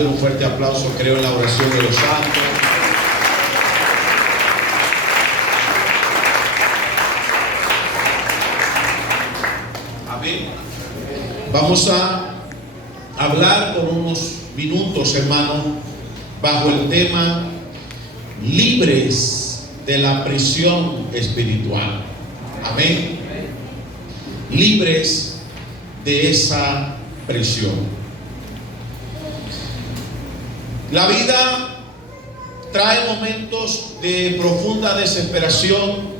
Dale un fuerte aplauso, creo en la oración de los santos. Amén. Vamos a hablar por unos minutos, hermano, bajo el tema libres de la prisión espiritual. Amén. Libres de esa prisión. La vida trae momentos de profunda desesperación,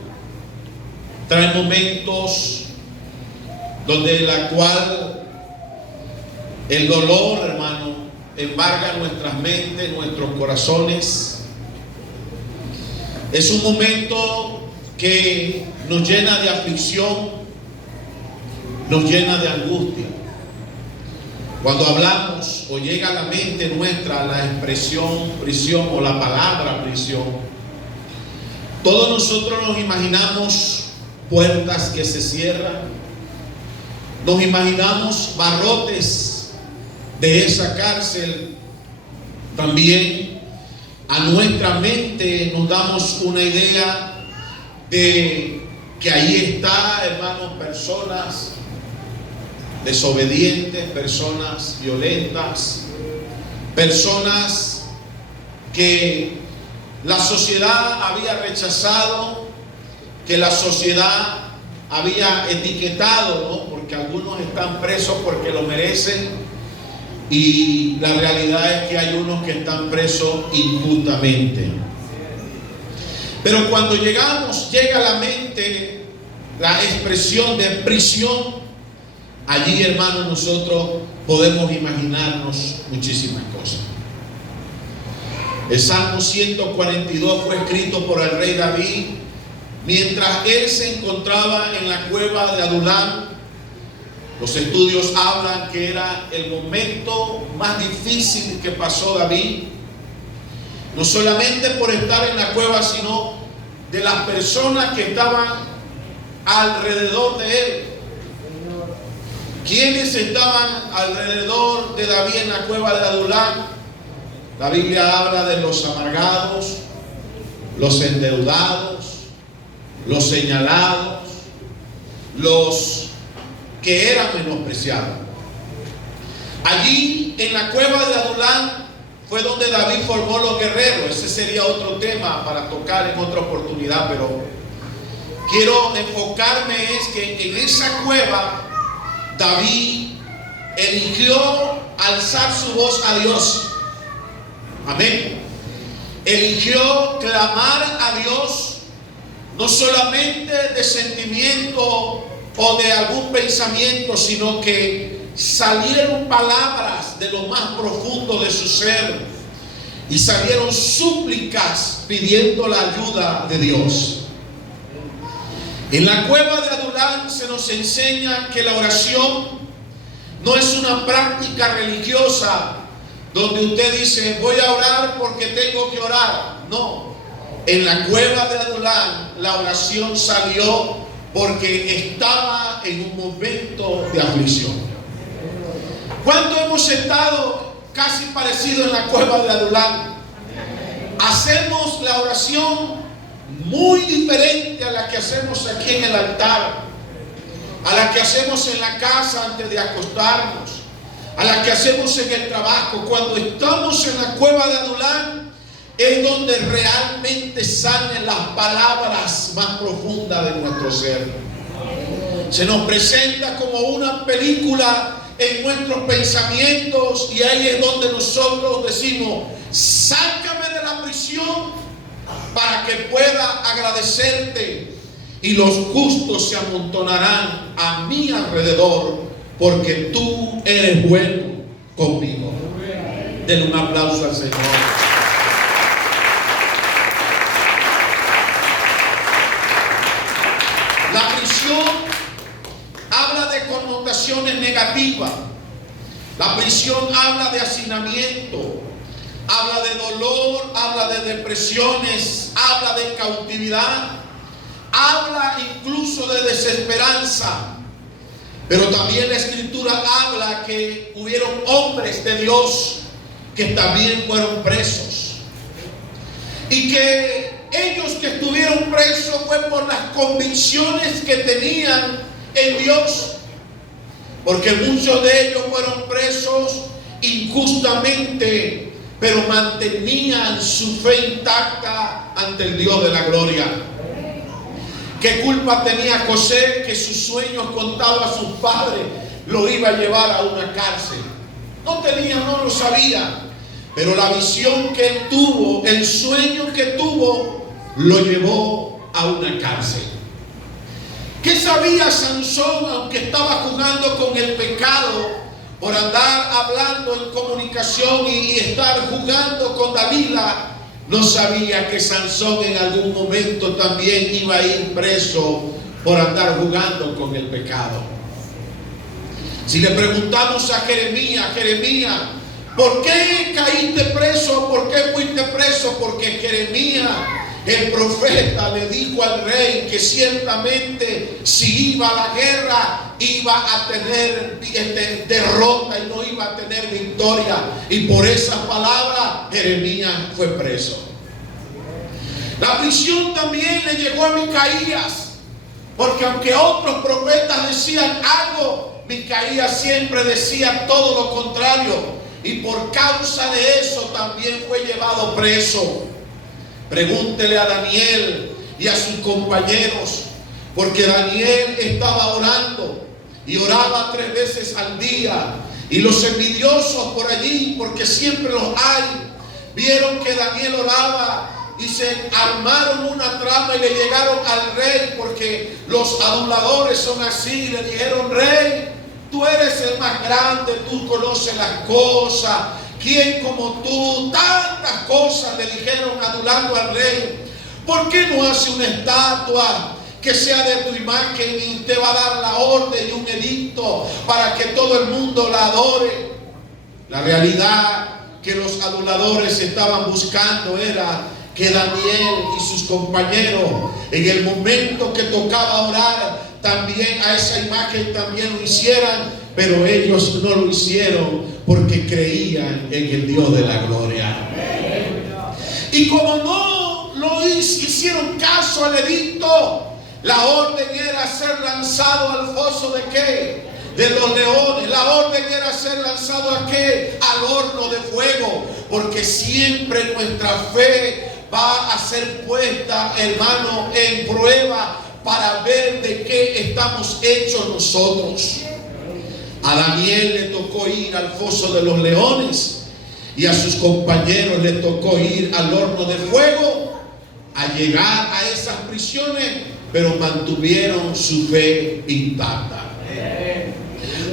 trae momentos donde la cual el dolor, hermano, embarga nuestras mentes, nuestros corazones. Es un momento que nos llena de aflicción, nos llena de angustia. Cuando hablamos o llega a la mente nuestra la expresión prisión o la palabra prisión, todos nosotros nos imaginamos puertas que se cierran, nos imaginamos barrotes de esa cárcel. También a nuestra mente nos damos una idea de que ahí está, hermanos, personas desobedientes, personas violentas, personas que la sociedad había rechazado, que la sociedad había etiquetado, ¿no? Porque algunos están presos porque lo merecen, y la realidad es que hay unos que están presos injustamente. Pero cuando llega a la mente la expresión de prisión, allí, hermanos, nosotros podemos imaginarnos muchísimas cosas. El Salmo 142 fue escrito por el rey David mientras él se encontraba en la cueva de Adulam. Los estudios hablan que era el momento más difícil que pasó David, no solamente por estar en la cueva, sino de las personas que estaban alrededor de él. ¿Quiénes estaban alrededor de David en la cueva de Adulam? La Biblia habla de los amargados, los endeudados, los señalados, los que eran menospreciados. Allí en la cueva de Adulam fue donde David formó los guerreros. Ese sería otro tema para tocar en otra oportunidad, pero quiero enfocarme es que en esa cueva David eligió alzar su voz a Dios. Amén. Eligió clamar a Dios, no solamente de sentimiento o de algún pensamiento, sino que salieron palabras de lo más profundo de su ser y salieron súplicas pidiendo la ayuda de Dios. En la cueva de Adulam se nos enseña que la oración no es una práctica religiosa donde usted dice voy a orar porque tengo que orar. No, en la cueva de Adulam la oración salió porque estaba en un momento de aflicción. ¿Cuánto hemos estado casi parecido en la cueva de Adulam? Hacemos la oración muy diferente a la que hacemos aquí en el altar, a la que hacemos en la casa antes de acostarnos, a la que hacemos en el trabajo. Cuando estamos en la cueva de Adulam es donde realmente salen las palabras más profundas de nuestro ser. Se nos presenta como una película en nuestros pensamientos, y ahí es donde nosotros decimos: sácame de la prisión para que pueda agradecerte, y los justos se amontonarán a mi alrededor, porque tú eres bueno conmigo. Denle un aplauso al Señor. La prisión habla de connotaciones negativas. La prisión habla de hacinamiento, habla de dolor, habla de depresiones, habla de cautividad, habla incluso de desesperanza. Pero también la Escritura habla que hubieron hombres de Dios que también fueron presos. Y que ellos que estuvieron presos fue por las convicciones que tenían en Dios. Porque muchos de ellos fueron presos injustamente, pero mantenían su fe intacta ante el Dios de la gloria. ¿Qué culpa tenía José que sus sueños contados a sus padres lo iba a llevar a una cárcel? No lo sabía. Pero la visión que él tuvo, el sueño que tuvo, lo llevó a una cárcel. ¿Qué sabía Sansón, aunque estaba jugando con el pecado, por andar hablando en comunicación y estar jugando con Dalila? No sabía que Sansón en algún momento también iba a ir preso por andar jugando con el pecado. Si le preguntamos a Jeremías, ¿por qué caíste preso? ¿Por qué fuiste preso? Porque Jeremías, el profeta, le dijo al rey que ciertamente si iba a la guerra iba a tener derrota y no iba a tener victoria. Y por esas palabras Jeremías fue preso. La prisión también le llegó a Micaías, porque aunque otros profetas decían algo, Micaías siempre decía todo lo contrario. Y por causa de eso también fue llevado preso. Pregúntele a Daniel y a sus compañeros, porque Daniel estaba orando y oraba 3 veces al día. Y los envidiosos por allí, porque siempre los hay, vieron que Daniel oraba y se armaron una trama y le llegaron al rey, porque los aduladores son así. Le dijeron: rey, tú eres el más grande, tú conoces las cosas. ¿Quién como tú? Tantas cosas le dijeron adulando al rey. ¿Por qué no hace una estatua que sea de tu imagen y usted va a dar la orden y un edicto para que todo el mundo la adore? La realidad que los aduladores estaban buscando era que Daniel y sus compañeros, en el momento que tocaba orar, también a esa imagen también lo hicieran. Pero ellos no lo hicieron porque creían en el Dios de la gloria. Y como no lo hicieron caso al edicto, la orden era ser lanzado al foso de ¿qué? De los leones. La orden era ser lanzado ¿a qué? Al horno de fuego. Porque siempre nuestra fe va a ser puesta, hermano, en prueba para ver de qué estamos hechos nosotros. A Daniel le tocó ir al foso de los leones y a sus compañeros le tocó ir al horno de fuego, a llegar a esas prisiones, pero mantuvieron su fe intacta.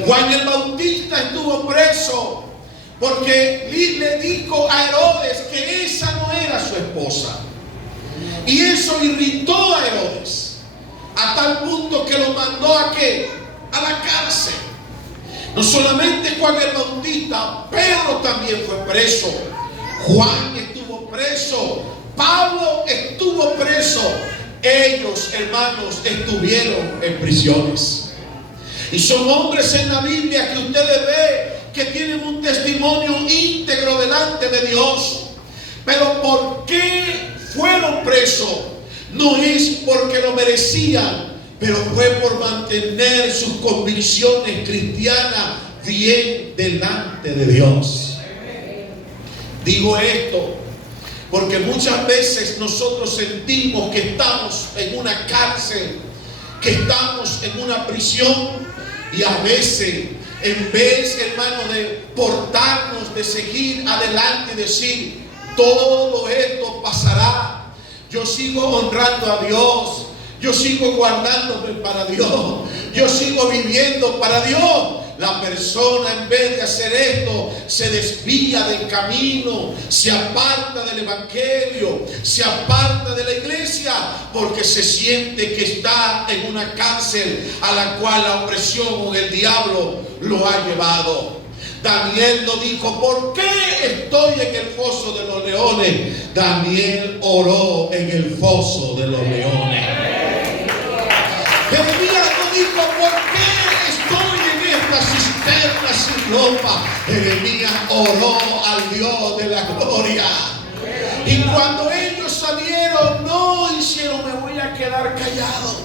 Juan el Bautista estuvo preso porque le dijo a Herodes que esa no era su esposa, y eso irritó a Herodes a tal punto que lo mandó ¿a qué? A la cárcel. No solamente Juan el Bautista, Pedro también fue preso, Juan estuvo preso, Pablo estuvo preso. Ellos, hermanos, estuvieron en prisiones. Y son hombres en la Biblia que ustedes ven que tienen un testimonio íntegro delante de Dios. Pero ¿por qué fueron presos? No es porque lo merecían, pero fue por mantener sus convicciones cristianas bien delante de Dios. Digo esto porque muchas veces nosotros sentimos que estamos en una cárcel, que estamos en una prisión, y a veces, en vez, hermano, de portarnos, de seguir adelante y decir: todo esto pasará, yo sigo honrando a Dios, yo sigo guardándome para Dios, yo sigo viviendo para Dios. La persona, en vez de hacer esto, se desvía del camino, se aparta del evangelio, se aparta de la iglesia, porque se siente que está en una cárcel a la cual la opresión o el diablo lo ha llevado. Daniel lo dijo: ¿por qué estoy en el foso de los leones? Daniel oró en el foso de los leones. Jeremías no dijo: ¿por qué estoy en esta cisterna sin ropa? Jeremías oró al Dios Y cuando ellos salieron, no hicieron, me voy a quedar callado,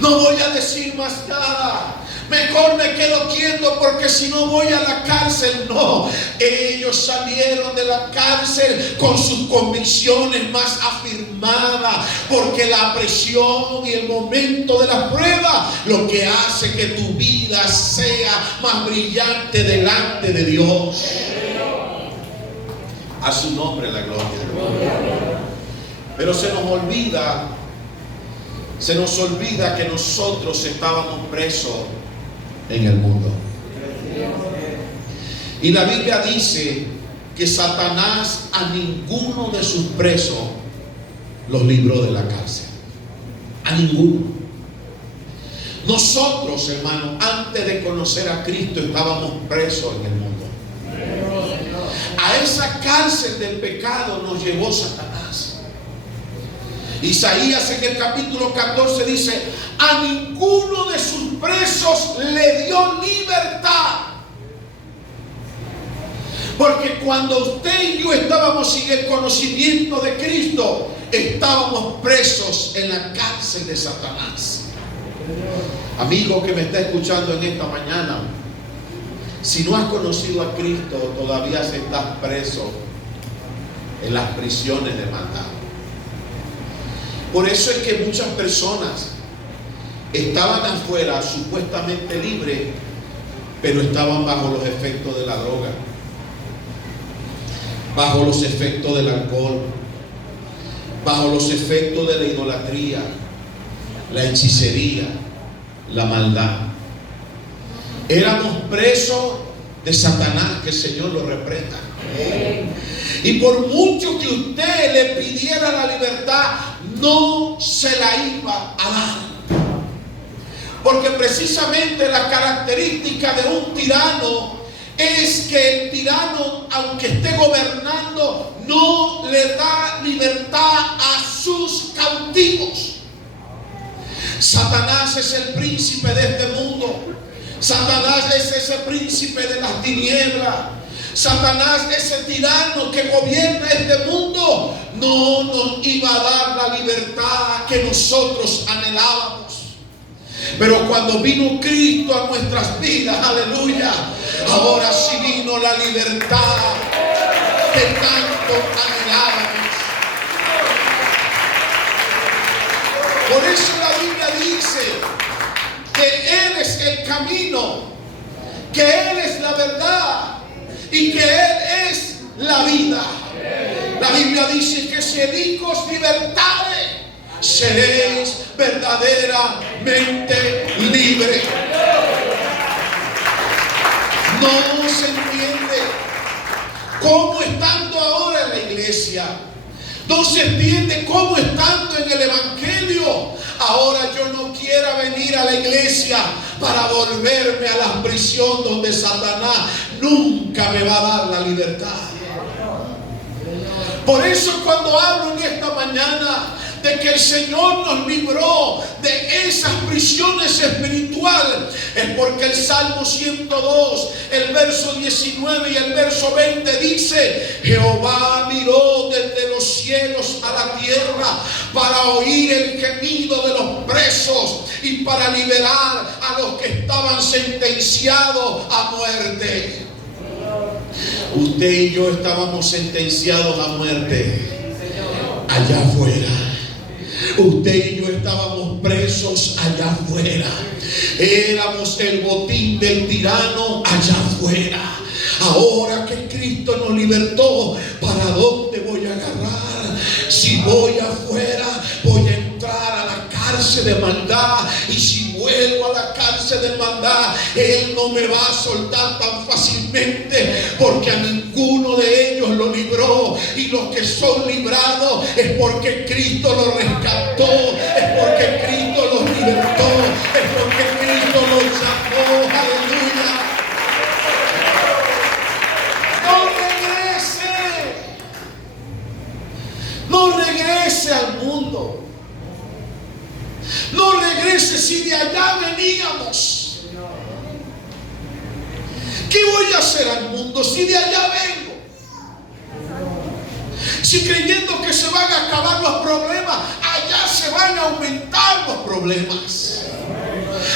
no voy a decir más nada, mejor me quedo quieto porque si no voy a la cárcel. No, ellos salieron de la cárcel con sus convicciones más afirmadas, porque la presión y el momento de la prueba lo que hace que tu vida sea más brillante delante de Dios. A su nombre la gloria. Pero se nos olvida que nosotros estábamos presos en el mundo. Y la Biblia dice que Satanás a ninguno de sus presos los libró de la cárcel. A ninguno. Nosotros, hermanos, antes de conocer a Cristo estábamos presos en el mundo. A esa cárcel del pecado nos llevó Satanás. Isaías en el capítulo 14 dice: a ninguno de sus presos le dio libertad. Porque cuando usted y yo estábamos sin el conocimiento de Cristo, estábamos presos en la cárcel de Satanás. Amigo que me está escuchando en esta mañana, si no has conocido a Cristo, todavía estás preso en las prisiones de maldad. Por eso es que muchas personas estaban afuera supuestamente libres, pero estaban bajo los efectos de la droga, bajo los efectos del alcohol, bajo los efectos de la idolatría, la hechicería, la maldad. Éramos presos de Satanás, que el Señor lo reprenda. Y por mucho que usted le pidiera la libertad, no se la iba a dar. Porque precisamente la característica de un tirano es que el tirano, aunque esté gobernando, no le da libertad a sus cautivos. Satanás es el príncipe de este mundo. Satanás es ese príncipe de las tinieblas. Satanás, ese tirano que gobierna este mundo, no nos iba a dar la libertad que nosotros anhelábamos. Pero cuando vino Cristo a nuestras vidas, aleluya, ahora sí vino la libertad que tanto anhelábamos. Por eso la Biblia dice que Él es el camino, que Él es la verdad y que Él es la vida. La Biblia dice que si el Hijo os libertare, seréis verdaderamente libres. No se entiende cómo estando ahora en la iglesia, no se entiende cómo estando en el Evangelio, ahora yo no quiera venir a la iglesia para volverme a la prisión donde Satanás nunca me va a dar la libertad. Por eso cuando hablo en esta mañana de que el Señor nos libró de esas prisiones espirituales, es porque el Salmo 102, el verso 19 y el verso 20 dice: Jehová miró desde los cielos a la tierra para oír el gemido de los presos y para liberar a los que estaban sentenciados a muerte. Usted y yo estábamos sentenciados a muerte allá afuera. Usted y yo estábamos presos allá afuera. Éramos el botín del tirano allá afuera. Ahora que Cristo nos libertó, ¿para dónde voy a agarrar? Si voy afuera, voy a entrar a la cárcel de maldad. Y si vuelvo a la cárcel de maldad, Él no me va a soltar tan fácilmente, porque a ninguno de ellos lo libró. Y los que son librados es porque Cristo los rescató, es porque Cristo los libertó, es porque Cristo los sacó. Aleluya. No regrese al mundo. No regrese si de allá veníamos. ¿Qué voy a hacer al mundo si de allá vengo? Si creyendo que se van a acabar los problemas, allá se van a aumentar los problemas.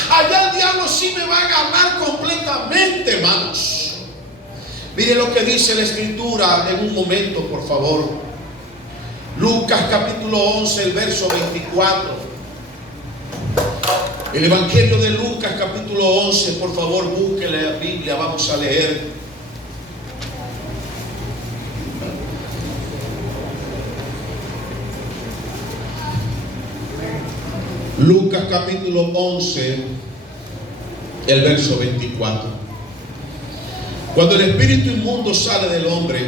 Allá el diablo sí me va a ganar completamente, hermanos. Mire lo que dice la escritura en un momento, por favor. Lucas capítulo 11, el verso 24. El Evangelio de Lucas capítulo 11, por favor, busque la Biblia, vamos a leer. Lucas capítulo 11, el verso 24. Cuando el espíritu inmundo sale del hombre,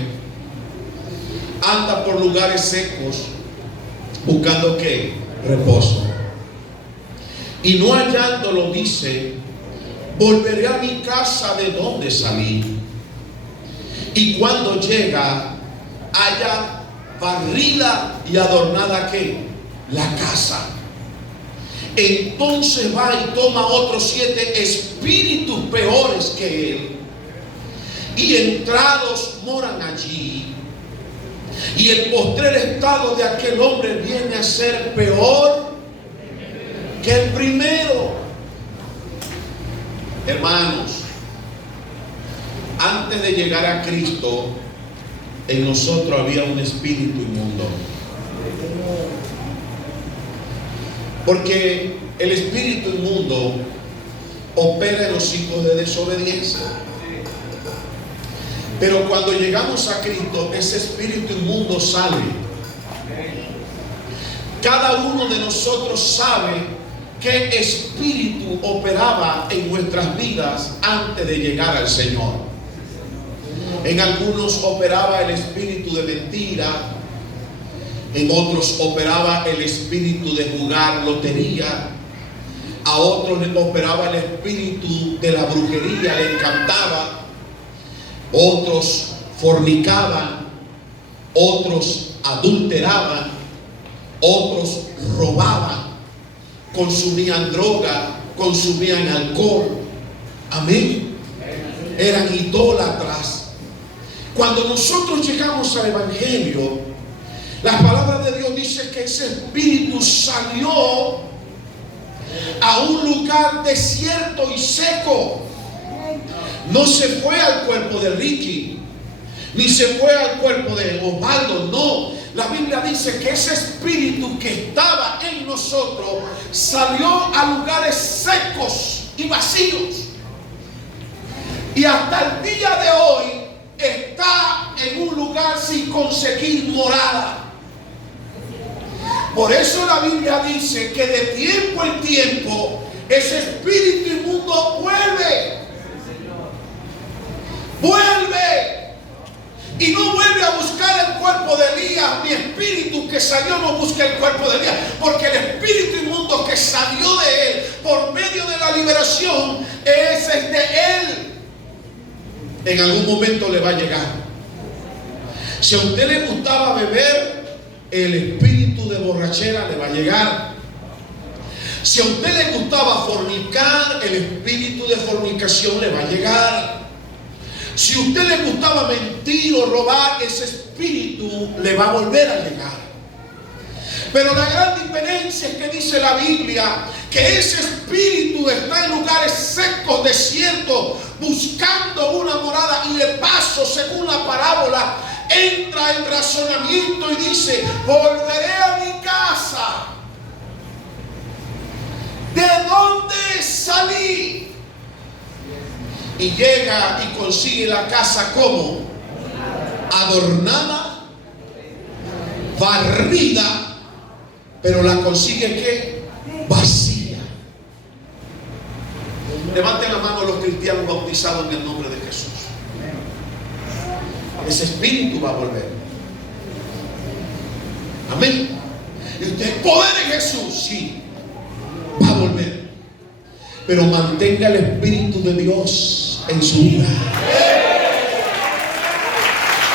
anda por lugares secos, buscando ¿qué? Reposo. Y no hallándolo dice: volveré a mi casa de donde salí. Y cuando llega, halla barrida y adornada ¿qué? La casa. Entonces va y toma otros 7 espíritus peores que él, y entrados moran allí. Y el postrer estado de aquel hombre viene a ser peor que el primero. Hermanos, antes de llegar a Cristo, en nosotros había un espíritu inmundo. Porque el espíritu inmundo opera en los hijos de desobediencia. Pero cuando llegamos a Cristo, ese espíritu inmundo sale. Cada uno de nosotros sabe qué espíritu operaba en nuestras vidas antes de llegar al Señor. En algunos operaba el espíritu de mentira. En otros operaba el espíritu de jugar lotería. A otros le operaba el espíritu de la brujería, le encantaba. Otros fornicaban. Otros adulteraban. Otros robaban. Consumían droga. Consumían alcohol. Amén. Eran idólatras. Cuando nosotros llegamos al Evangelio, la palabra de Dios dice que ese espíritu salió a un lugar desierto y seco. No se fue al cuerpo de Ricky, ni se fue al cuerpo de Osvaldo, no. La Biblia dice que ese espíritu que estaba en nosotros salió a lugares secos y vacíos. Y hasta el día de hoy está en un lugar sin conseguir morada. Por eso la Biblia dice que de tiempo en tiempo ese espíritu inmundo vuelve. Vuelve. Y no vuelve a buscar el cuerpo de Elías. Mi espíritu que salió no busca el cuerpo de Elías. Porque el espíritu inmundo que salió de él por medio de la liberación, ese es de él. En algún momento le va a llegar. Si a usted le gustaba beber, el espíritu de borrachera le va a llegar. Si a usted le gustaba fornicar, el espíritu de fornicación le va a llegar. Si a usted le gustaba mentir o robar, ese espíritu le va a volver a llegar. Pero la gran diferencia es que dice la Biblia que ese espíritu está en lugares secos, desiertos, buscando una morada, y de paso, según la parábola, entra en razonamiento y dice: volveré a mi casa de donde salí. Y llega y consigue la casa como adornada, barrida, pero la consigue ¿qué? Vacía. Levanten la mano los cristianos bautizados en el nombre de Jesús. Ese espíritu va a volver. Amén. Y usted, poder en Jesús, sí, va a volver. Pero mantenga el Espíritu de Dios en su vida.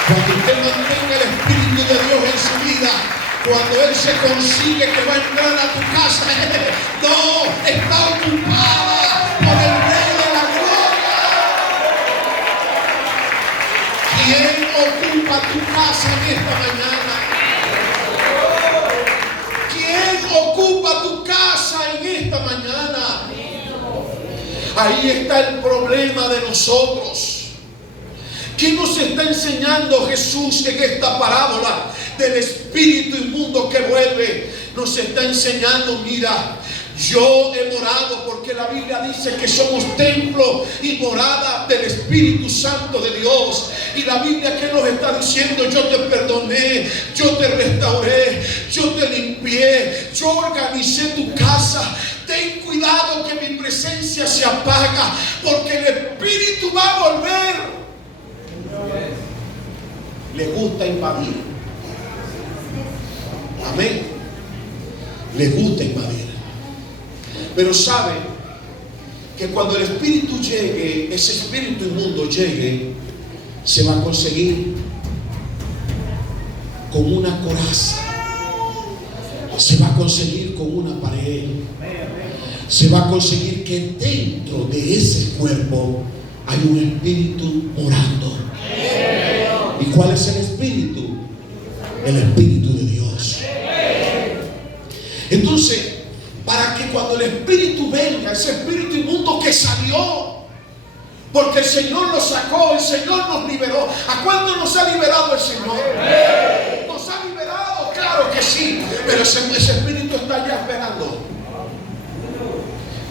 Cuando usted mantenga el Espíritu de Dios en su vida, cuando Él se consigue que va a entrar a tu casa, no, está ocupada por el Rey de la Gloria. ¿Quién ocupa tu casa en esta mañana? Ahí está el problema de nosotros. ¿Qué nos está enseñando Jesús en esta parábola del espíritu inmundo que vuelve? Nos está enseñando, mira, yo he morado, porque la Biblia dice que somos templo y morada del Espíritu Santo de Dios. Y la Biblia que nos está diciendo: yo te perdoné, yo te restauré, yo te limpié, yo organicé tu casa. Ten cuidado que mi presencia se apaga, porque el Espíritu va a volver. Le gusta invadir. Amén. Le gusta invadir. Pero sabe que cuando el espíritu llegue, ese espíritu inmundo llegue, se va a conseguir con una coraza, se va a conseguir con una pared, se va a conseguir que dentro de ese cuerpo hay un espíritu morando. ¿Y cuál es el espíritu? El Espíritu de Dios. Entonces, para que cuando el espíritu venga, ese espíritu inmundo que salió, porque el Señor lo sacó, el Señor nos liberó. ¿A cuánto nos ha liberado el Señor? Nos ha liberado, claro que sí, pero ese espíritu está ya esperando.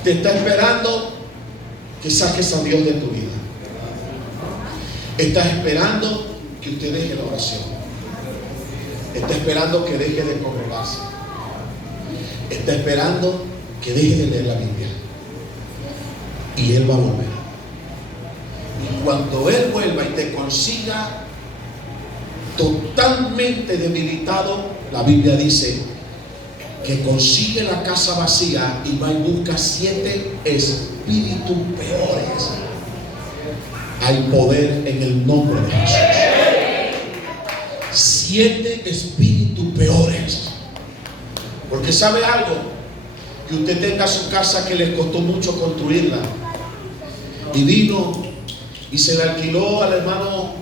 Te está esperando que saques a Dios de tu vida. Está esperando que usted deje la oración. Está esperando que deje de congregarse. Está esperando que deje de leer la Biblia. Y Él va a volver. Y cuando Él vuelva y te consiga totalmente debilitado, la Biblia dice que consigue la casa vacía y va y busca 7 espíritus peores. Hay poder en el nombre de Jesús. 7 espíritus peores. Porque sabe algo, que usted tenga su casa que les costó mucho construirla, y vino y se la alquiló al hermano,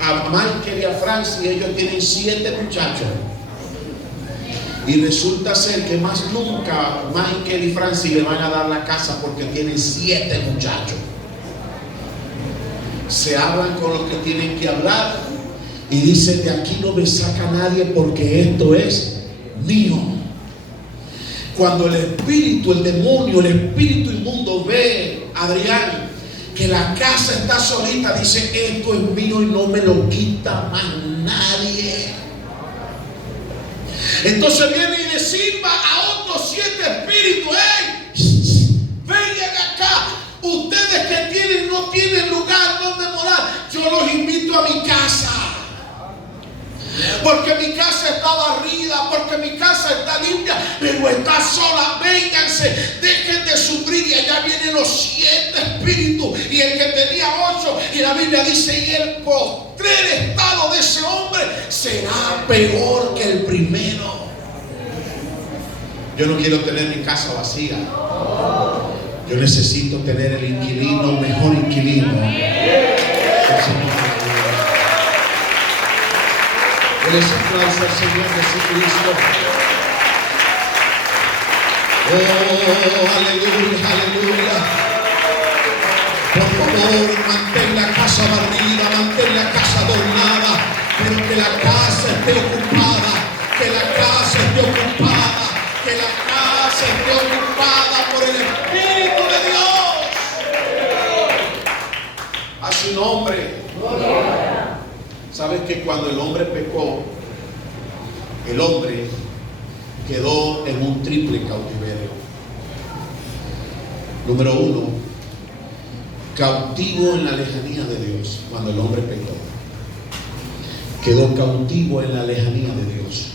a Michael y a Francis, y ellos tienen 7 muchachos, y resulta ser que más nunca Michael y Francis le van a dar la casa porque tienen 7 muchachos. Se hablan con los que tienen que hablar y dicen: de aquí no me saca nadie porque esto es mío. Cuando el espíritu, el demonio, el espíritu inmundo ve a Adrián que la casa está solita, dice: esto es mío y no me lo quita más nadie. Entonces viene y le silba a otros 7 espíritus: ¡hey! Vengan acá. Ustedes que no tienen lugar donde morar, yo los invito a mi casa. Porque mi casa está barrida, porque mi casa está limpia, pero está sola. Vénganse, dejen de sufrir. Y allá vienen los 7 espíritus, y el que tenía 8, y la Biblia dice: y el postrer estado de ese hombre será peor que el primero. Yo no quiero tener mi casa vacía. Yo necesito tener el inquilino, mejor inquilino. Les aplauso al Señor Jesucristo. Oh, aleluya, aleluya. Por favor, mantén la casa barrida, mantén la casa adornada, pero que la casa esté ocupada, que la casa esté ocupada, que la casa esté ocupada por el Espíritu de Dios. A su nombre. ¿Sabes que cuando el hombre pecó, el hombre quedó en un triple cautiverio? Número 1, cautivo en la lejanía de Dios. Cuando el hombre pecó, quedó cautivo en la lejanía de Dios.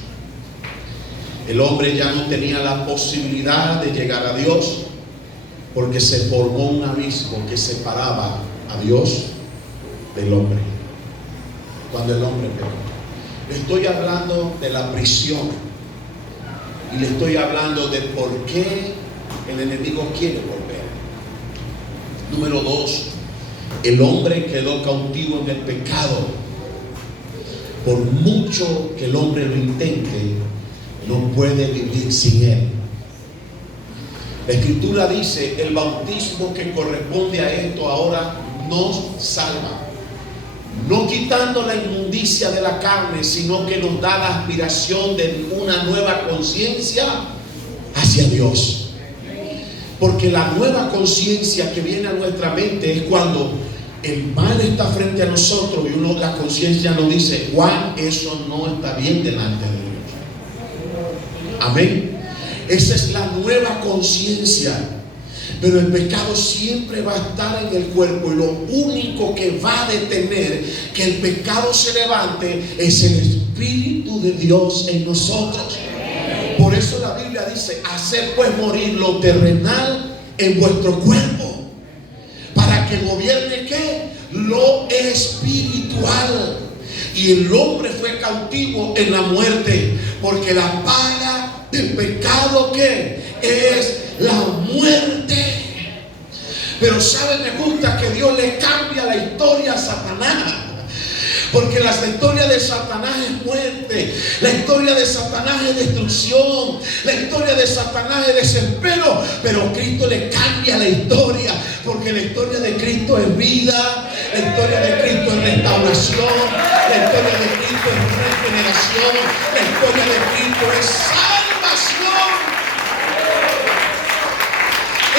El hombre ya no tenía la posibilidad de llegar a Dios, porque se formó un abismo que separaba a Dios del hombre. Cuando el hombre pecó, le estoy hablando de la prisión, y le estoy hablando de por qué el enemigo quiere volver. Número 2, el hombre quedó cautivo en el pecado. Por mucho que el hombre lo intente, no puede vivir sin él. La Escritura dice: el bautismo que corresponde a esto ahora nos salva, no quitando la inmundicia de la carne, sino que nos da la aspiración de una nueva conciencia hacia Dios. Porque la nueva conciencia que viene a nuestra mente es cuando el mal está frente a nosotros y la conciencia nos dice: Juan, eso no está bien delante de Dios. Amén. Esa es la nueva conciencia. Pero el pecado siempre va a estar en el cuerpo, y lo único que va a detener que el pecado se levante es el Espíritu de Dios en nosotros. Por eso la Biblia dice: haced pues morir lo terrenal en vuestro cuerpo, para que gobierne ¿qué? Lo espiritual. Y el hombre fue cautivo en la muerte, porque la paga del pecado ¿qué? Es la muerte. Pero ¿saben? Me gusta que Dios le cambia la historia a Satanás. Porque la historia de Satanás es muerte, la historia de Satanás es destrucción, la historia de Satanás es desespero. Pero Cristo le cambia la historia, porque la historia de Cristo es vida, la historia de Cristo es restauración, la historia de Cristo es regeneración, la historia de Cristo es salvación.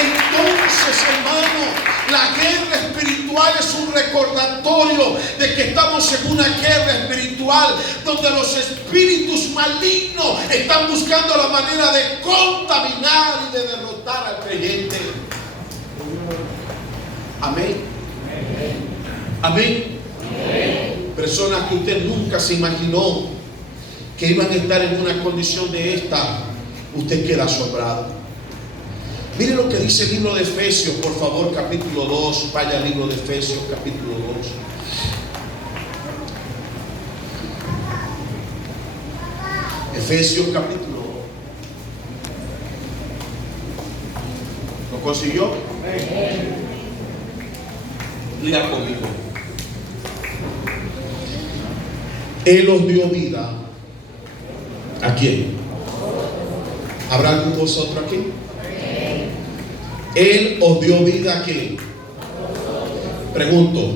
Entonces, hermano, la guerra espiritual es un recordatorio de que estamos en una guerra espiritual donde los espíritus malignos están buscando la manera de contaminar y de derrotar al creyente. Amén. Amén. Personas que usted nunca se imaginó que iban a estar en una condición de esta, usted queda asombrado. Mire lo que dice el libro de Efesios, por favor, capítulo 2. Vaya al libro de Efesios, capítulo 2. Efesios, capítulo 2. ¿Lo consiguió? Lea conmigo. Él os dio vida. ¿A quién? ¿Habrá algún vosotros aquí? Él os dio vida ¿a quién? Pregunto,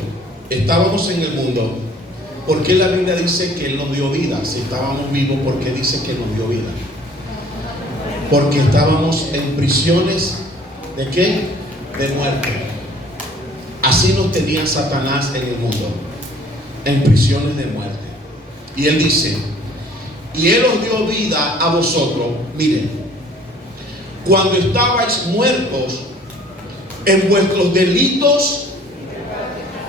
estábamos en el mundo, ¿por qué la Biblia dice que Él nos dio vida? Si estábamos vivos, ¿por qué dice que nos dio vida? Porque estábamos en prisiones ¿de qué? De muerte. Así nos tenía Satanás en el mundo, en prisiones de muerte. Y Él dice: y Él os dio vida a vosotros, miren, cuando estabais muertos en vuestros delitos.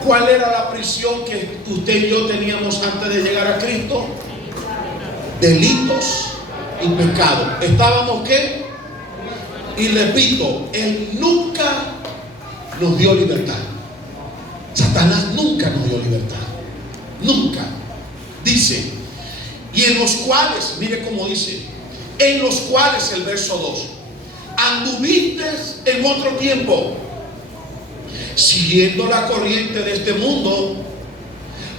¿Cuál era la prisión que usted y yo teníamos antes de llegar a Cristo? Delitos y pecado. ¿Estábamos qué? Y repito, Él nunca nos dio libertad. Satanás nunca nos dio libertad. Nunca. Dice: y en los cuales, mire cómo dice, en los cuales, el verso 2, anduviste en otro tiempo, siguiendo la corriente de este mundo,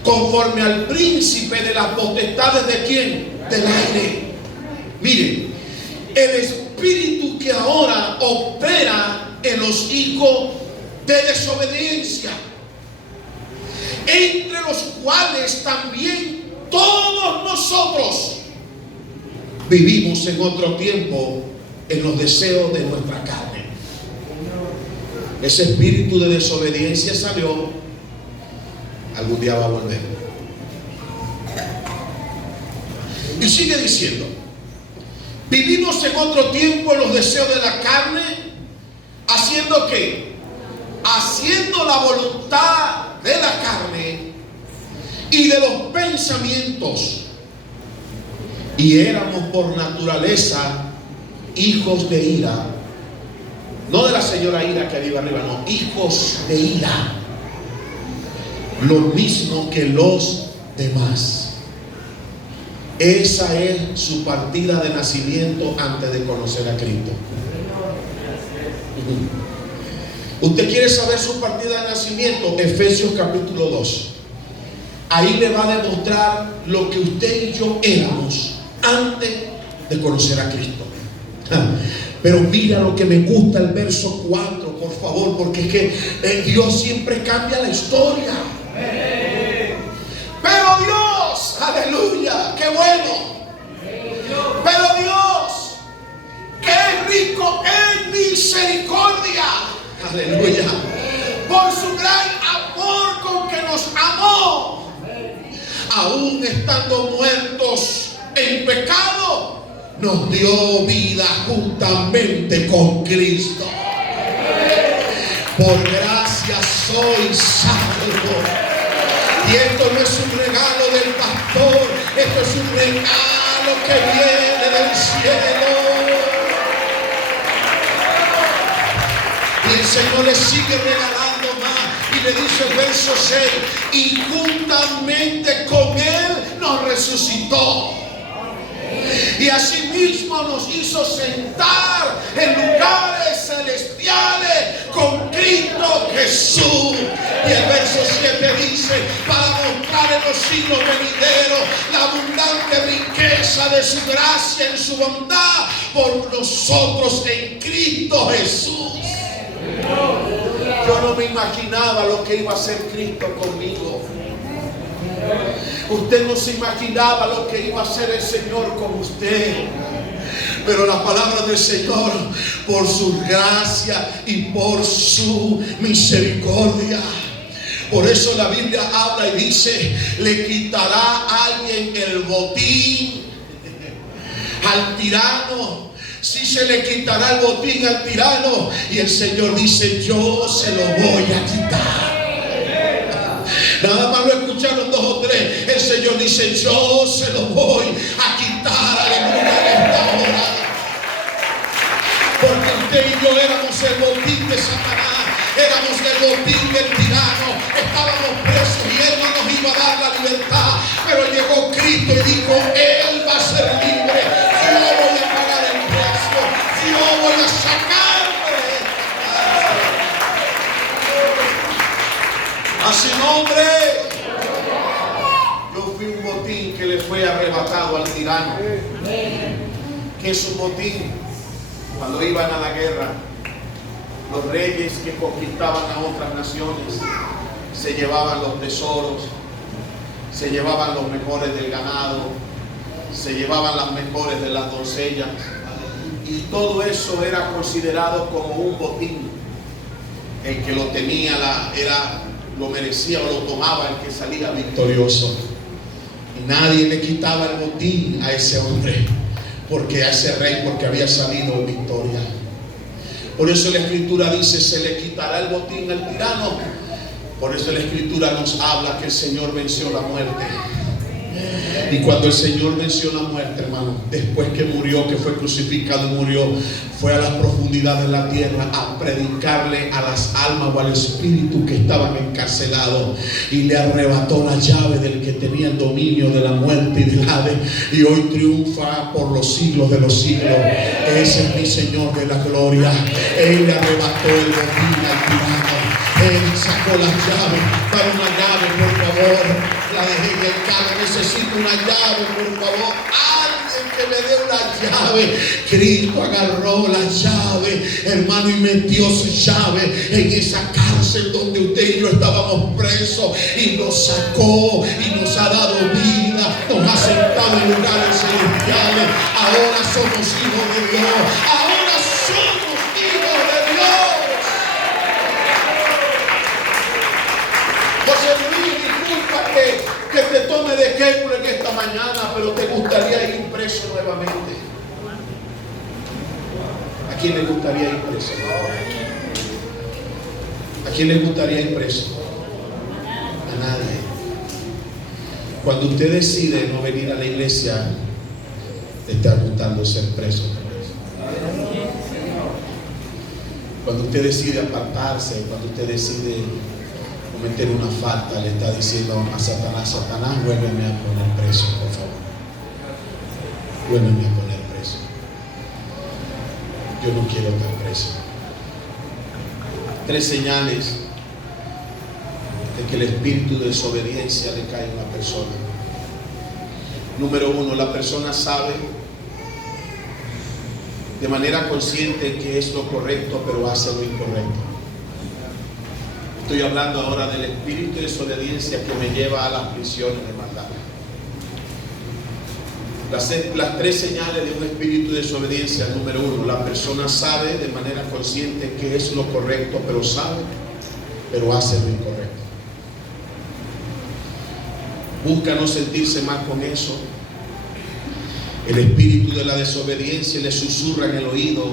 conforme al príncipe de las potestades de quién? Del aire. Miren, el espíritu que ahora opera en los hijos de desobediencia, entre los cuales también todos nosotros vivimos en otro tiempo en los deseos de nuestra carne. Ese espíritu de desobediencia salió, algún día va a volver. Y sigue diciendo: vivimos en otro tiempo en los deseos de la carne, haciendo ¿qué? Haciendo la voluntad de la carne y de los pensamientos, y éramos por naturaleza hijos de ira. No de la señora ira que vive arriba, no, hijos de ira, lo mismo que los demás. Esa es su partida de nacimiento antes de conocer a Cristo. ¿Usted quiere saber su partida de nacimiento? Efesios capítulo 2. Ahí le va a demostrar lo que usted y yo éramos antes de conocer a Cristo. Pero mira lo que me gusta el verso 4, por favor, porque es que Dios siempre cambia la historia. Pero Dios, aleluya, qué bueno. Pero Dios, que es rico en misericordia, aleluya, por su gran amor con que nos amó, aún estando muertos en pecado, nos dio vida juntamente con Cristo. Por gracia soy salvo. Y esto no es un regalo del pastor, esto es un regalo que viene del cielo. Y el Señor le sigue regalando más y le dice el verso 6: y juntamente con Él nos resucitó. Y asimismo nos hizo sentar en lugares celestiales con Cristo Jesús. Y el verso 7 dice: para mostrar en los siglos venideros la abundante riqueza de su gracia en su bondad por nosotros en Cristo Jesús. Yo no me imaginaba lo que iba a hacer Cristo conmigo. Usted no se imaginaba lo que iba a hacer el Señor con usted. Pero la palabra del Señor, por su gracia y por su misericordia. Por eso la Biblia habla y dice: le quitará a alguien el botín al tirano. Si se le quitará el botín al tirano. Y el Señor dice: yo se lo voy a quitar. Nada más lo escucharon 2 o 3. El Señor dice: yo se lo voy a quitar. Aleluya, en esta hora. Porque usted y yo éramos el botín de Satanás, éramos el botín del tirano, estábamos presos y Él no nos iba a dar la libertad. Pero llegó Cristo y dijo: Él va a ser libre. Yo voy a pagar el precio, yo voy a sacarle. A su nombre. Yo fui un botín que le fue arrebatado al tirano. ¿Qué es un botín? Cuando iban a la guerra, los reyes que conquistaban a otras naciones se llevaban los tesoros, se llevaban los mejores del ganado, se llevaban las mejores de las doncellas, y todo eso era considerado como un botín. El que lo tenía lo merecía o lo tomaba el que salía victorioso. Y nadie le quitaba el botín a ese hombre, porque a ese rey, porque había salido en victoria. Por eso la Escritura dice: se le quitará el botín al tirano. Por eso la Escritura nos habla que el Señor venció la muerte. Y cuando el Señor venció la muerte, hermano, después que murió, que fue crucificado y murió, fue a las profundidades de la tierra a predicarle a las almas o al espíritu que estaban encarcelados, y le arrebató la llave del que tenía el dominio de la muerte y del Hades, y hoy triunfa por los siglos de los siglos. Ese es mi Señor de la gloria. Él le arrebató el botín al tirano. Él sacó las llaves. Para una llave, por favor. La dejé en el carro. Necesito una llave, por favor. Alguien que me dé una llave. Cristo agarró la llave, hermano, y metió su llave en esa cárcel donde usted y yo estábamos presos, y nos sacó y nos ha dado vida. Nos ha sentado en lugares celestiales. Ahora somos hijos de Dios. Ahora somos hijos de Dios. José Luis, disculpa que te tome de ejemplo en esta mañana, pero te gustaría ir preso nuevamente. ¿A quién le gustaría ir preso? ¿A quién le gustaría ir preso? A nadie. Cuando usted decide no venir a la iglesia, le está gustando ser preso. Cuando usted decide apartarse, cuando usted decide cometer una falta, le está diciendo a Satanás: Satanás, vuélveme a poner preso, por favor. Vuélveme a poner preso. Yo no quiero estar preso. 3 señales de que el espíritu de desobediencia le cae en la persona. Número 1, la persona sabe de manera consciente que es lo correcto, pero hace lo incorrecto. Estoy hablando ahora del espíritu de desobediencia que me lleva a las prisiones de maldad. Las tres señales de un espíritu de desobediencia. Número uno, la persona sabe de manera consciente que es lo correcto, pero hace lo incorrecto. Busca no sentirse mal con eso. El espíritu de la desobediencia le susurra en el oído,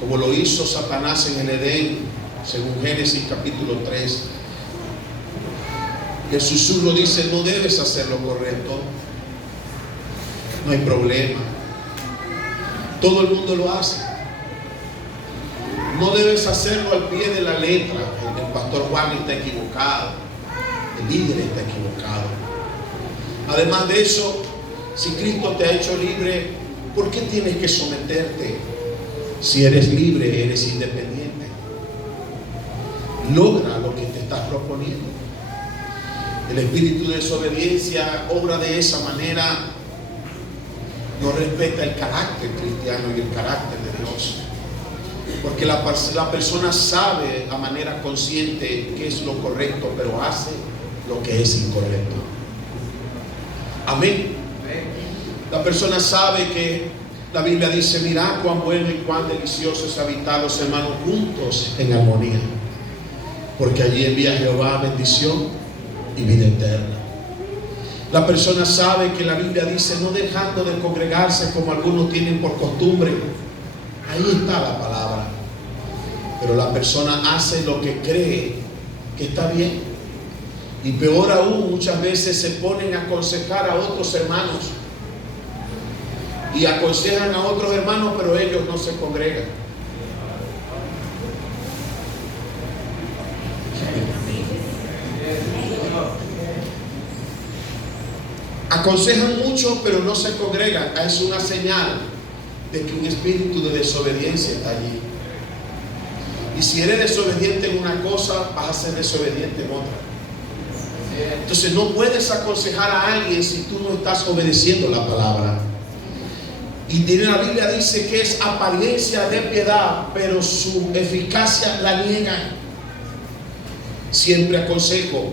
como lo hizo Satanás en el Edén, según Génesis capítulo 3. El susurro dice: no debes hacer lo correcto, no hay problema, todo el mundo lo hace, no debes hacerlo al pie de la letra. El pastor Juan está equivocado, el líder está equivocado. Además de eso, si Cristo te ha hecho libre, ¿por qué tienes que someterte? Si eres libre, eres independiente. Logra lo que te estás proponiendo. El espíritu de desobediencia obra de esa manera. No respeta el carácter cristiano y el carácter de Dios. Porque la persona sabe a manera consciente qué es lo correcto, pero hace lo que es incorrecto. Amén. La persona sabe que la Biblia dice: mirad cuán bueno y cuán delicioso es habitar los hermanos juntos en armonía, porque allí envía Jehová bendición y vida eterna. La persona sabe que la Biblia dice: no dejando de congregarse como algunos tienen por costumbre. Ahí está la palabra. Pero la persona hace lo que cree que está bien. Y peor aún, muchas veces se ponen a aconsejar a otros hermanos. Y aconsejan a otros hermanos, pero ellos no se congregan. Aconsejan mucho, pero no se congregan. Es una señal de que un espíritu de desobediencia está allí. Y si eres desobediente en una cosa, vas a ser desobediente en otra. Entonces no puedes aconsejar a alguien si tú no estás obedeciendo la palabra. Y la Biblia dice que es apariencia de piedad, pero su eficacia la niegan. Siempre aconsejo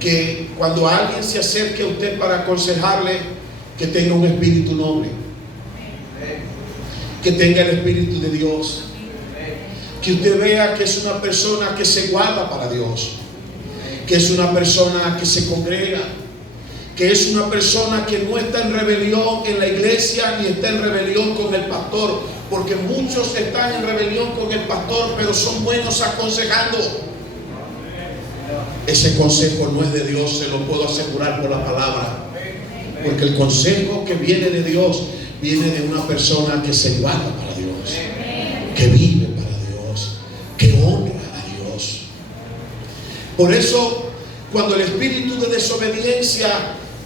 que cuando alguien se acerque a usted para aconsejarle, que tenga un espíritu noble, que tenga el espíritu de Dios, que usted vea que es una persona que se guarda para Dios, que es una persona que se congrega, que es una persona que no está en rebelión en la iglesia ni está en rebelión con el pastor, porque muchos están en rebelión con el pastor, pero son buenos aconsejando. Ese consejo no es de Dios, se lo puedo asegurar por la palabra, porque el consejo que viene de Dios viene de una persona que se guarda para Dios, que vive para Dios, que honra a Dios. Por eso, cuando el espíritu de desobediencia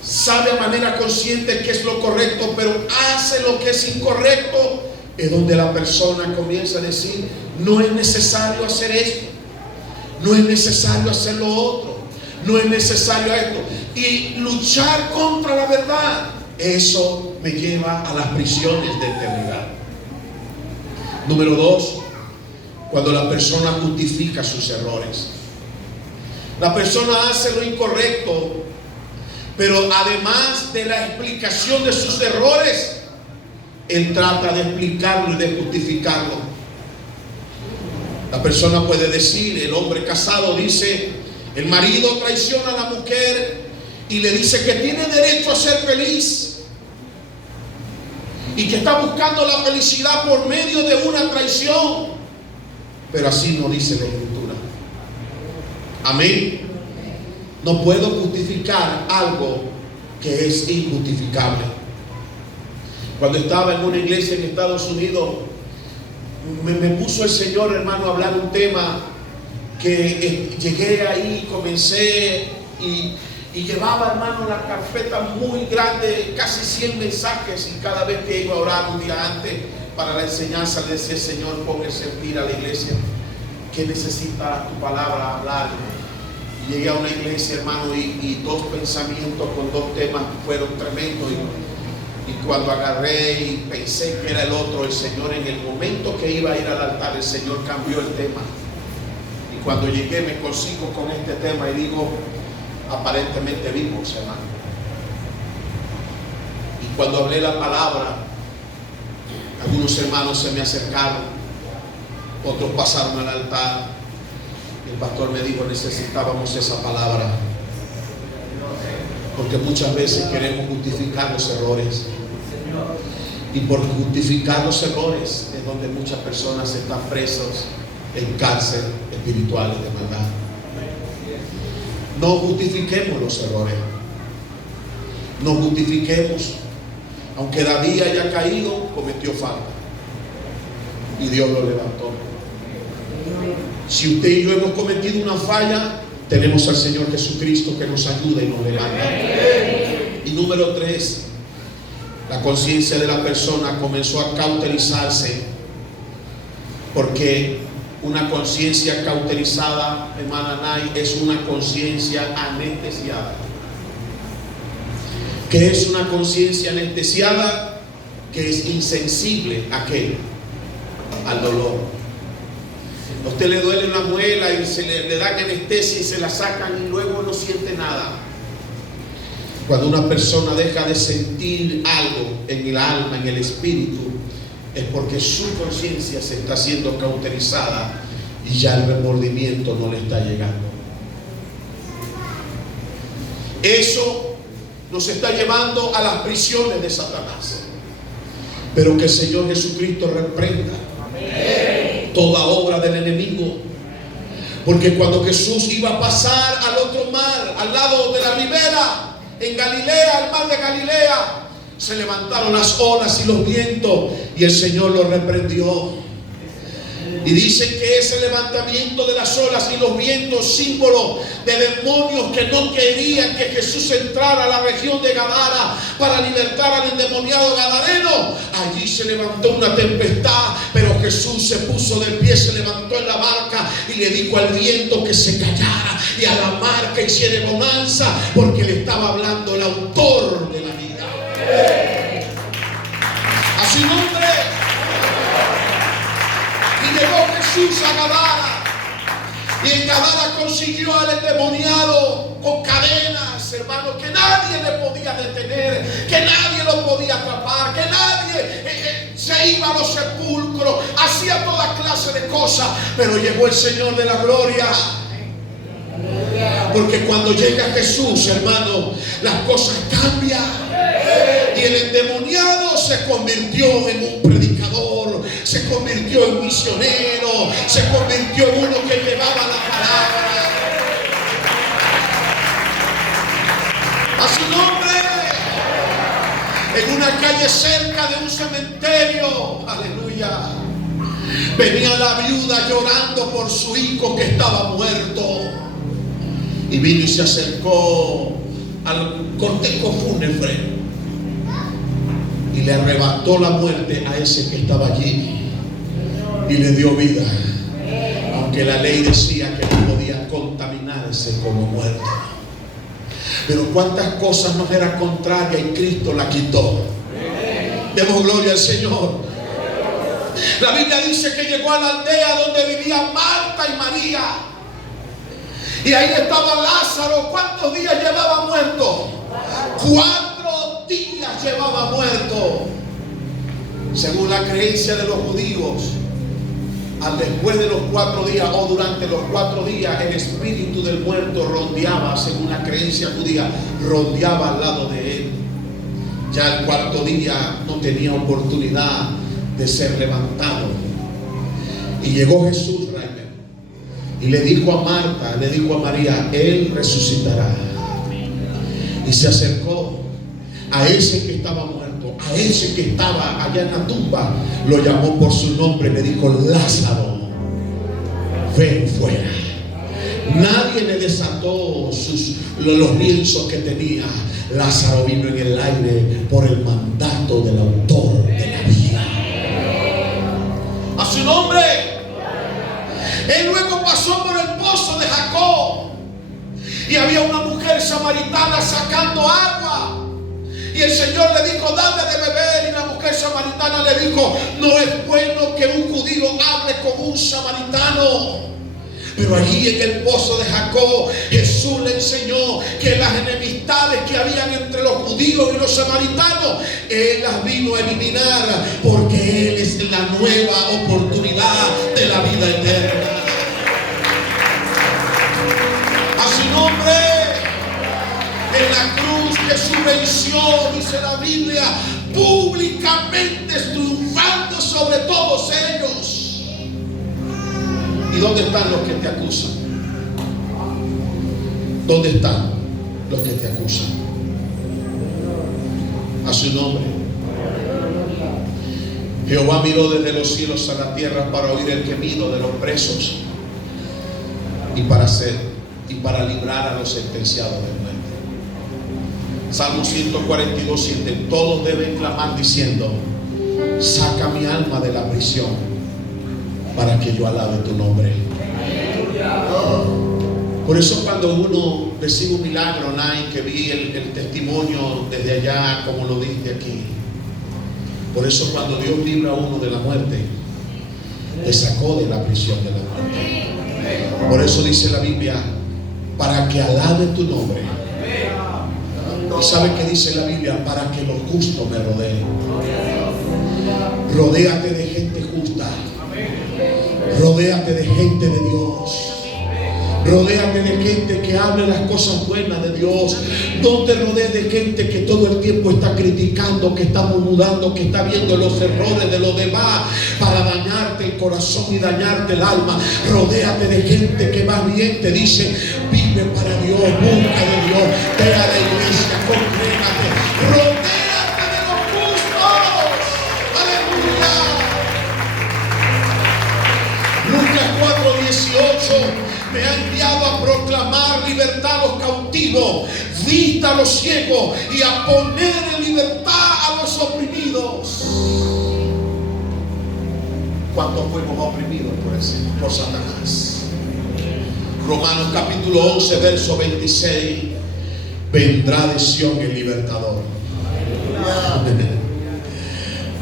sabe a manera consciente que es lo correcto, pero hace lo que es incorrecto, es donde la persona comienza a decir: no es necesario hacer esto, no es necesario hacer lo otro, no es necesario esto. Y luchar contra la verdad, eso me lleva a las prisiones de eternidad. Número 2, cuando la persona justifica sus errores. La persona hace lo incorrecto, pero además de la explicación de sus errores, él trata de explicarlo y de justificarlo. La persona puede decir, el hombre casado dice: el marido traiciona a la mujer y le dice que tiene derecho a ser feliz y que está buscando la felicidad por medio de una traición. Pero así no dice la Escritura. Amén. No puedo justificar algo que es injustificable. Cuando estaba en una iglesia en Estados Unidos, me puso el Señor, hermano, a hablar un tema que llegué ahí, comencé y llevaba, hermano, una carpeta muy grande, casi 100 mensajes, y cada vez que iba a orar un día antes para la enseñanza le decía: Señor, ponga el sentir a la iglesia, que necesita tu palabra hablar. Y llegué a una iglesia, hermano, y 2 pensamientos con 2 temas fueron tremendos, y Y cuando agarré y pensé que era el otro, el Señor, en el momento que iba a ir al altar, el Señor cambió el tema. Y cuando llegué me consigo con este tema y digo, aparentemente vivos, hermano. Y cuando hablé la palabra, algunos hermanos se me acercaron, otros pasaron al altar. El pastor me dijo, necesitábamos esa palabra, porque muchas veces queremos justificar los errores, y por justificar los errores es donde muchas personas están presos en cárcel espirituales de maldad. No justifiquemos los errores, no justifiquemos. Aunque David haya caído, cometió falta y Dios lo levantó. Si usted y yo hemos cometido una falla, tenemos al Señor Jesucristo que nos ayuda y nos levanta. Y número 3, la conciencia de la persona comenzó a cauterizarse, porque una conciencia cauterizada, hermana Nay, es una conciencia anestesiada. ¿Qué es una conciencia anestesiada? Que es insensible ¿a qué? Al dolor. A usted le duele una muela y le dan anestesia y se la sacan y luego no siente nada. Cuando una persona deja de sentir algo en el alma, en el espíritu, es porque su conciencia se está siendo cauterizada y ya el remordimiento no le está llegando. Eso nos está llevando a las prisiones de Satanás. Pero que el Señor Jesucristo reprenda toda obra del enemigo. Porque cuando Jesús iba a pasar al otro mar, al lado de la ribera, en Galilea, el mar de Galilea, se levantaron las olas y los vientos y el Señor los reprendió. Y dicen que ese levantamiento de las olas y los vientos, símbolo de demonios que no querían que Jesús entrara a la región de Gadara para libertar al endemoniado gadareno. Allí se levantó una tempestad, pero Jesús se puso de pie, se levantó en la barca y le dijo al viento que se callara y a la mar que hiciera bonanza, porque le estaba hablando el autor de la vida. A su nombre. Y llegó Jesús a Gadara, y en Gadara consiguió al endemoniado con cadenas, hermanos, que nadie le podía detener, que nadie lo podía atrapar, que nadie se iba a los sepulcros, hacía toda clase de cosas. Pero llegó el Señor de la gloria. Porque cuando llega Jesús, hermano, las cosas cambian. Y el endemoniado se convirtió en un predicador, se convirtió en misionero, se convirtió en uno que llevaba la palabra. A su nombre. En una calle cerca de un cementerio, aleluya, venía la viuda llorando por su hijo que estaba muerto. Y vino y se acercó al cortejo fúnebre y le arrebató la muerte a ese que estaba allí y le dio vida, aunque la ley decía que no podía contaminarse como muerto. Pero cuántas cosas nos eran contrarias y Cristo la quitó. Demos gloria al Señor. La Biblia dice que llegó a la aldea donde vivían Marta y María, y ahí estaba Lázaro. ¿Cuántos días llevaba muerto? 4 días llevaba muerto. Según la creencia de los judíos, después de los 4 días o durante los 4 días, el espíritu del muerto rondeaba, según la creencia judía, rondeaba al lado de él. Ya el 4º día no tenía oportunidad de ser levantado. Y llegó Jesús, y le dijo a Marta, le dijo a María, Él resucitará. Y se acercó a ese que estaba muerto, a ese que estaba allá en la tumba, lo llamó por su nombre, le dijo, Lázaro, ven fuera. Nadie le desató los lienzos que tenía. Lázaro vino en el aire por el mandato del autor de la vida. A su nombre. Él luego pasó por el pozo de Jacob y había una mujer samaritana sacando agua, y el Señor le dijo: dale de beber. Y la mujer samaritana le dijo: no es bueno que un judío hable con un samaritano. Pero allí en el pozo de Jacob, Jesús le enseñó que las enemistades que habían entre los judíos y los samaritanos, Él las vino a eliminar, porque Él es la nueva oportunidad de la vida eterna. A su nombre. En la cruz Jesús venció, dice la Biblia, públicamente triunfando sobre todos ellos. ¿Y dónde están los que te acusan? ¿Dónde están los que te acusan? A su nombre. Jehová miró desde los cielos a la tierra para oír el gemido de los presos y para librar a los sentenciados de muerte. Salmo 142:7. Todos deben clamar diciendo: saca mi alma de la prisión, para que yo alabe tu nombre. Por eso cuando uno recibe un milagro, Nay, que vi el testimonio desde allá, como lo diste aquí. Por eso cuando Dios libra a uno de la muerte, le sacó de la prisión de la muerte. Por eso dice la Biblia: para que alabe tu nombre. ¿Y sabe qué dice la Biblia? Para que los justos me rodeen. Rodéate de gente justa. Rodéate de gente de Dios. Rodéate de gente que hable las cosas buenas de Dios. No te rodees de gente que todo el tiempo está criticando, que está murmurando, que está viendo los errores de los demás para dañarte el corazón y dañarte el alma. Rodéate de gente que más bien te dice: vive para Dios, busca de Dios, ve a la iglesia, congrégate. Rodéate de los justos. Aleluya. Lucas 4:18. Me ha enviado a proclamar libertad a los cautivos, vista a los ciegos y a poner en libertad a los oprimidos. ¿Cuántos fuimos oprimidos por Satanás? Romanos capítulo 11, verso 26. Vendrá de Sión el libertador.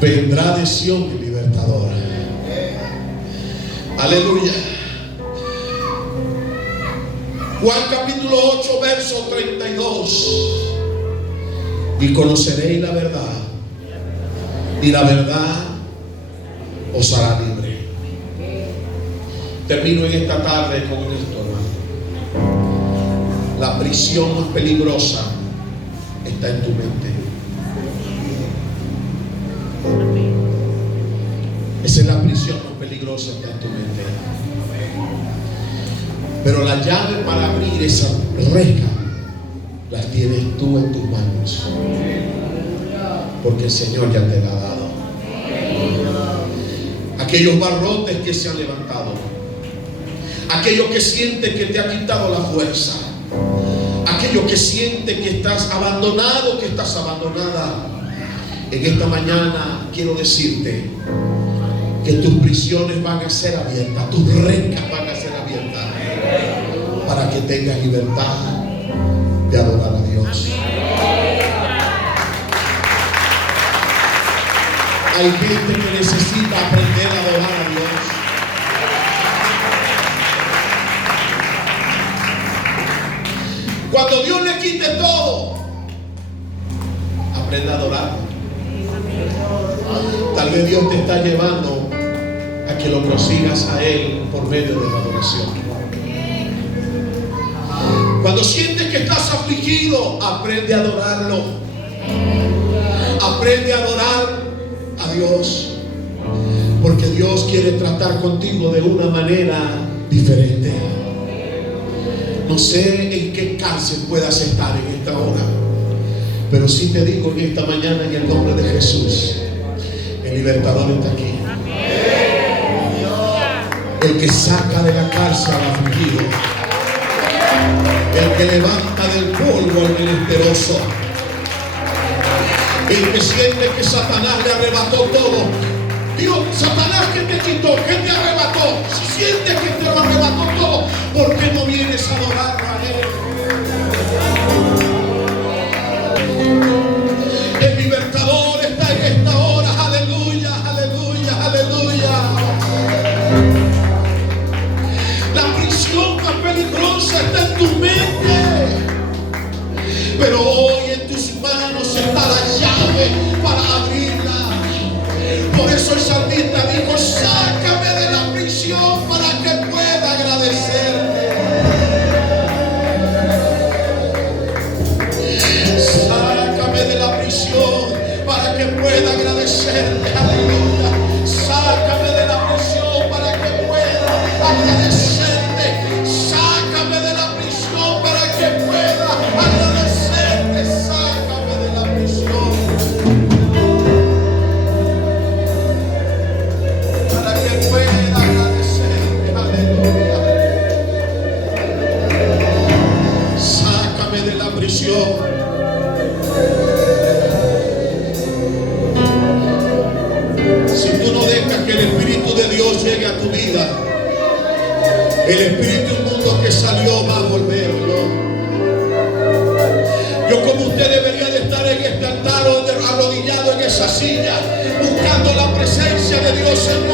Vendrá de Sión el libertador. Aleluya. Juan capítulo 8, verso 32. Y conoceréis la verdad, y la verdad os hará libre. Termino en esta tarde con esto, hermano. La prisión más peligrosa está en tu mente. Esa es la prisión más peligrosa, está en tu mente. Pero la llave para abrir esa reja la tienes tú en tus manos, porque el Señor ya te la ha dado. Aquellos barrotes que se han levantado, aquellos que sienten que te ha quitado la fuerza, aquellos que sienten que estás abandonado, que estás abandonada, en esta mañana quiero decirte que tus prisiones van a ser abiertas, tus rejas van a ser abiertas, para que tengas libertad de adorar a Dios. Hay gente que necesita aprender a adorar a Dios. Cuando Dios le quite todo, aprenda a adorar. Tal vez Dios te está llevando a que lo prosigas a Él por medio de la adoración. Cuando sientes que estás afligido, aprende a adorarlo. Aprende a adorar a Dios, porque Dios quiere tratar contigo de una manera diferente. No sé en qué cárcel puedas estar en esta hora, pero sí te digo en esta mañana, en el nombre de Jesús, el libertador está aquí. El que saca de la cárcel al afligido, el que levanta del polvo al menesteroso, el que siente que Satanás le arrebató todo. Dios, Satanás, ¿qué te quitó? ¿Qué te arrebató? Si sientes que te lo arrebató todo, ¿por qué no vienes a adorarlo a Él? que pueda agradecerte. Aleluya. Sácame de la prisión para que pueda agradecerte. Sácame de la prisión para que pueda agradecerte. Sácame de la prisión para que pueda agradecerte. Aleluya. Sácame de la prisión. Si tú no dejas que el Espíritu de Dios llegue a tu vida, el espíritu inmundo que salió va a volver, yo como usted debería de estar en este altar o arrodillado en esa silla, buscando la presencia de Dios en